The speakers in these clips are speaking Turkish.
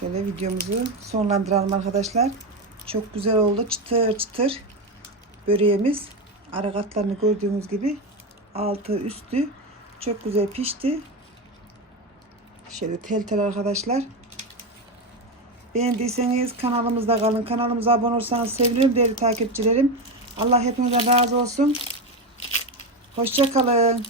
Şöyle videomuzu sonlandıralım arkadaşlar. Çok güzel oldu. Çıtır çıtır böreğimiz. Ara katlarını gördüğünüz gibi altı üstü çok güzel pişti. Şöyle tel tel arkadaşlar. Beğendiyseniz kanalımızda kalın. Kanalımıza abone olursanız sevinirim değerli takipçilerim. Allah hepinizden razı olsun. Hoşça kalın.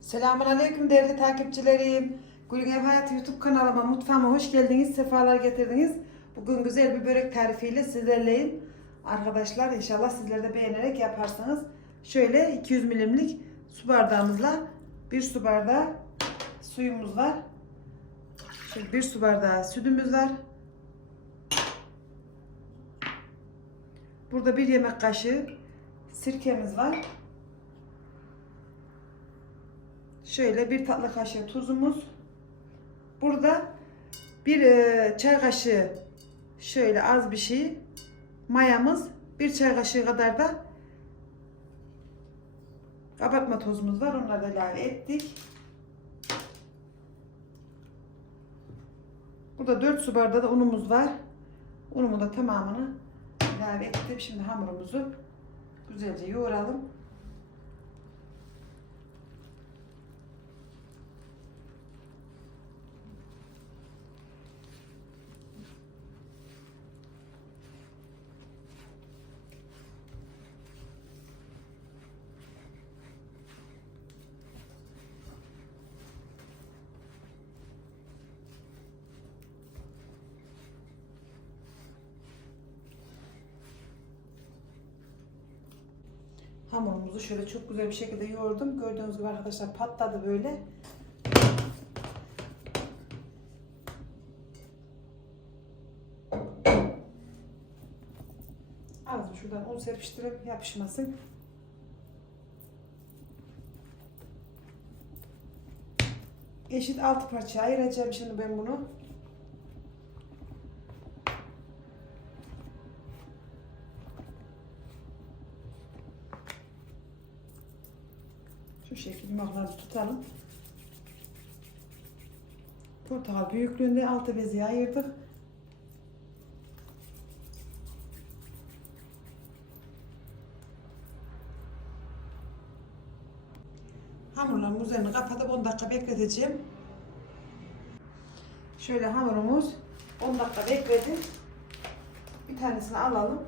Selamun Aleyküm değerli takipçilerim. Gülün Ev Hayatı YouTube kanalıma, mutfağıma hoş geldiniz, sefalar getirdiniz. Bugün güzel bir börek tarifiyle sizlerleyim. Arkadaşlar inşallah sizler de beğenerek yaparsınız. Şöyle 200 milimlik su bardağımızla bir su bardağı suyumuz var. Şöyle bir su bardağı sütümüz var. Burada bir yemek kaşığı sirkemiz var. Şöyle bir tatlı kaşığı tuzumuz. Burada bir e, çay kaşığı şöyle az bir şey mayamız. Bir çay kaşığı kadar da kabartma tozumuz var. Onları da ilave ettik. Burada 4 su bardağı da unumuz var. Unumu da tamamını ilave ettim. Şimdi hamurumuzu güzelce yoğuralım. Hamurumuzu şöyle çok güzel bir şekilde yoğurdum. Gördüğünüz gibi arkadaşlar patladı böyle. Az şuradan un serpiştirip yapışmasın. Eşit altı parçaya ayıracağım şimdi ben bunu. Şu şekilde yumakları tutalım. Portakal büyüklüğünde altı bezi ayırdık. Hamurların üzerini kapatıp 10 dakika bekleteceğim. Şöyle hamurumuz 10 dakika bekledi. Bir tanesini alalım.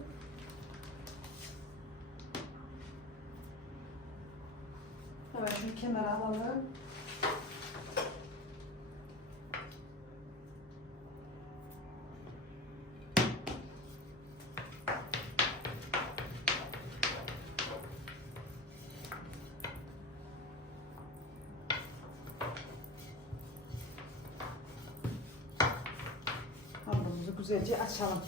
Hemen şunu kenara alalım. Hamurumuzu güzelce açalım.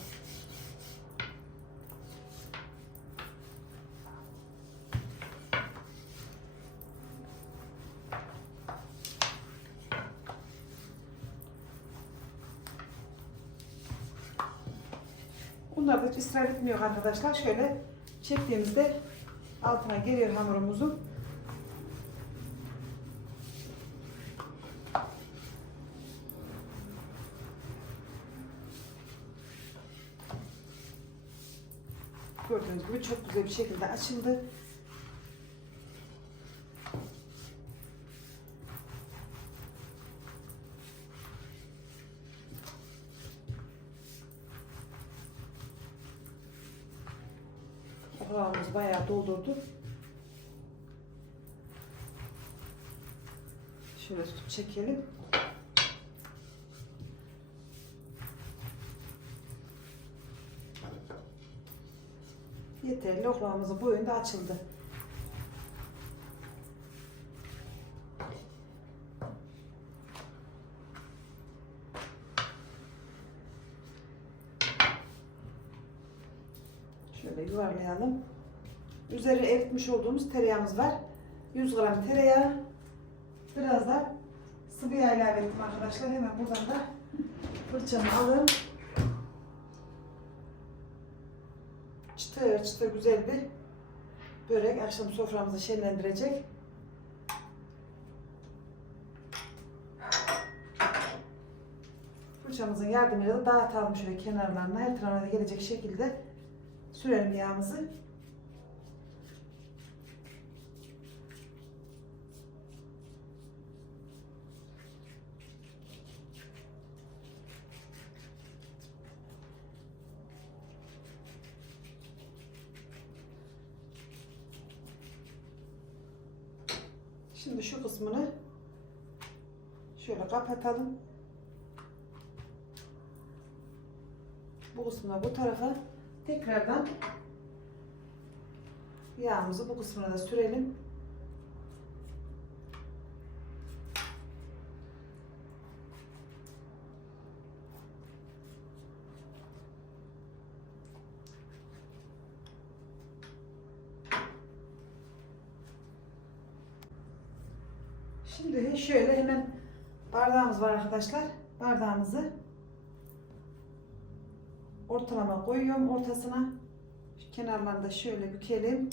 Israr etmiyor arkadaşlar. Şöyle çektiğimizde altına geliyor hamurumuzun. Gördüğünüz gibi çok güzel bir şekilde açıldı. Oklavamız bayağı doldurdu. Şöyle tutup çekelim. Yeterli oklavamızın boyunda açıldı. Şöyle yuvarlayalım. Üzeri eritmiş olduğumuz tereyağımız var. 100 gram tereyağı. Biraz da sıvı yağ ilave ettim arkadaşlar. Hemen buradan da fırçamı alın. Çıtır çıtır güzel bir börek. Akşam soframızı şenlendirecek. fırçamızın yardımıyla da dağıtalım şöyle kenarlarına her tarafına gelecek şekilde sürelim yağımızı. Şimdi şu kısmını şöyle kapatalım. Bu kısmına bu tarafa tekrardan yağımızı bu kısmına da sürelim. Şimdi şöyle hemen bardağımız var arkadaşlar. Bardağımızı ortalama koyuyorum ortasına. Kenarlarını da şöyle bükelim.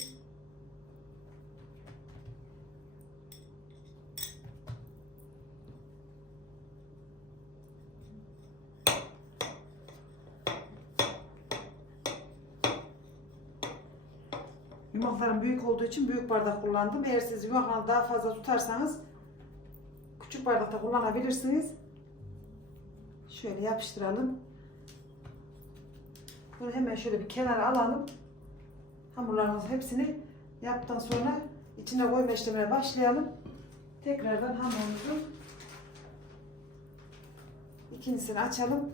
Yumaklarım büyük olduğu için büyük bardak kullandım. Eğer siz yumakları daha fazla tutarsanız küçük bardakta kullanabilirsiniz. Şöyle yapıştıralım. Bunu hemen şöyle bir kenara alalım. Hamurlarımızın hepsini yaptıktan sonra içine koyma işlemine başlayalım. Tekrardan hamurumuzu ikincisini açalım.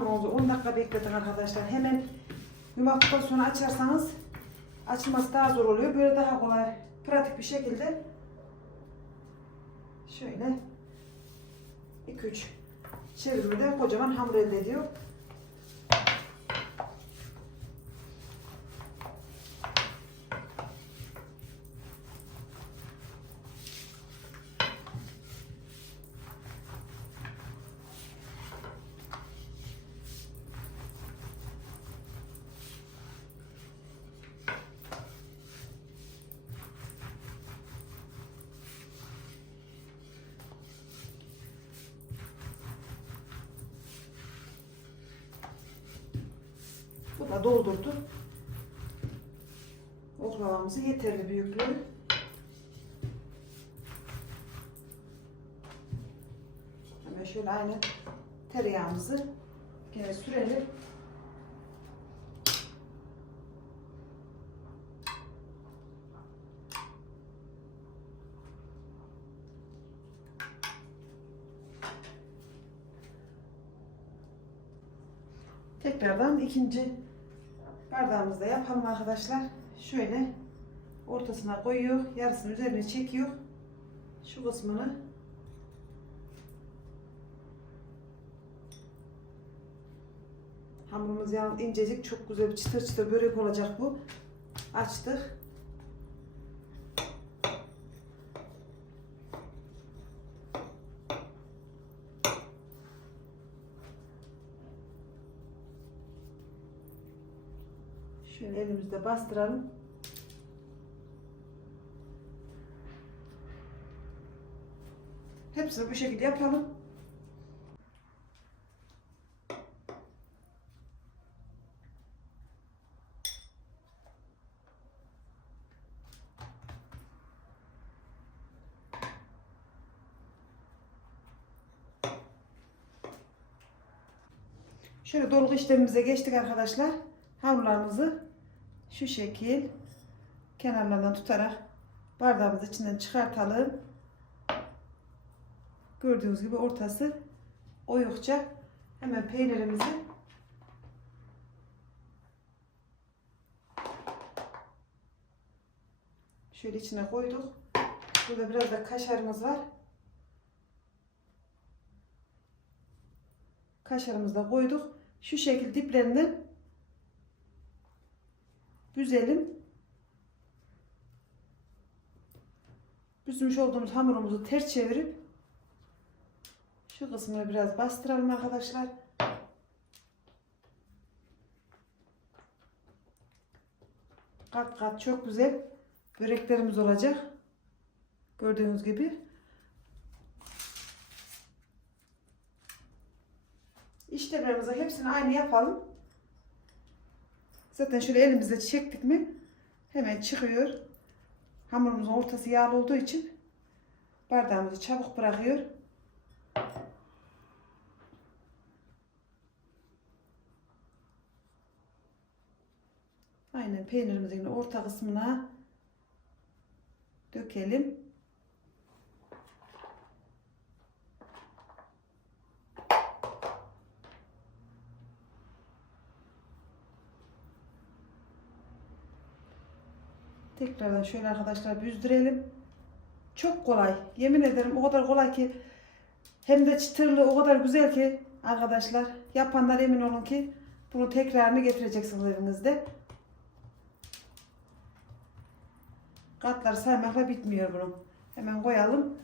Hamurunuzu 10 dakika bekletin arkadaşlar. Hemen yumaklıktan sonra açarsanız açılması daha zor oluyor. Böyle daha kolay, pratik bir şekilde şöyle 2-3 çevirmede kocaman hamur elde ediyor. Bu da doldurdu. Oklavamızı yeterli büyüklüğü. Hemen şöyle aynı tereyağımızı gene sürelim. Tekrardan ikinci bardağımızda yapalım arkadaşlar. Şöyle ortasına koyuyor. Yarısını üzerine çekiyor. Şu kısmını Hamurumuz yalnız incecik çok güzel bir çıtır çıtır börek olacak bu. Açtık. Şöyle elimizde bastıralım. Hepsini bu şekilde yapalım. Şöyle dolgu işlemimize geçtik arkadaşlar. Hamurlarımızı şu şekil kenarlarından tutarak bardağımızı içinden çıkartalım. Gördüğünüz gibi ortası oyukça hemen peynirimizi şöyle içine koyduk. Burada biraz da kaşarımız var. Kaşarımızı da koyduk. Şu şekil diplerinden büzelim. Büzmüş olduğumuz hamurumuzu ters çevirip şu kısmını biraz bastıralım arkadaşlar. Kat kat çok güzel böreklerimiz olacak. Gördüğünüz gibi. İşlemlerimizi hepsini aynı yapalım. Zaten şöyle elimizle çektik mi hemen çıkıyor. Hamurumuzun ortası yağlı olduğu için bardağımızı çabuk bırakıyor. Aynen peynirimizin orta kısmına dökelim. Tekrardan şöyle arkadaşlar büzdürelim. Çok kolay. Yemin ederim o kadar kolay ki hem de çıtırlı o kadar güzel ki arkadaşlar yapanlar emin olun ki bunu tekrarını getireceksiniz evinizde. Katlar saymakla bitmiyor bunun. Hemen koyalım.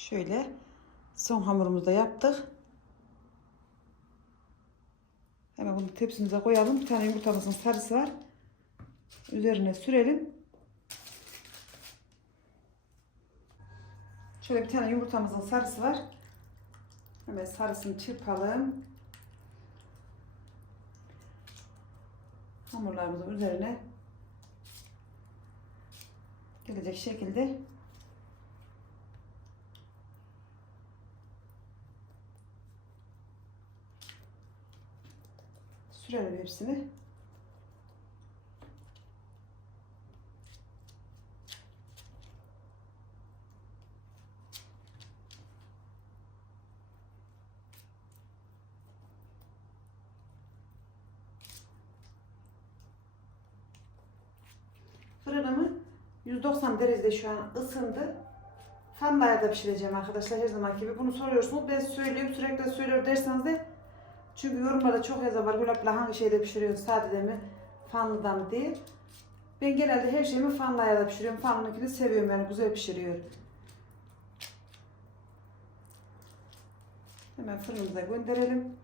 Şöyle son hamurumuzu da yaptık. Hemen bunu tepsimize koyalım. Bir tane yumurtamızın sarısı var. Üzerine sürelim. Şöyle bir tane yumurtamızın sarısı var. Hemen sarısını çırpalım. Hamurlarımızın üzerine gelecek şekilde sürelim hepsini. Fırınımı 190 derecede şu an ısındı. Fanlı ayarda pişireceğim arkadaşlar her zaman gibi. Bunu soruyorsunuz. Ben söylüyorum sürekli söylüyorum derseniz de çünkü yorumlarda çok yazar var. Gül abla hangi şeyde pişiriyorsun? Sadede mi? Fanlıda mı diye. Ben genelde her şeyimi fanlı ayarda pişiriyorum. Fanlınınkini seviyorum yani güzel pişiriyor. Hemen fırınımıza gönderelim.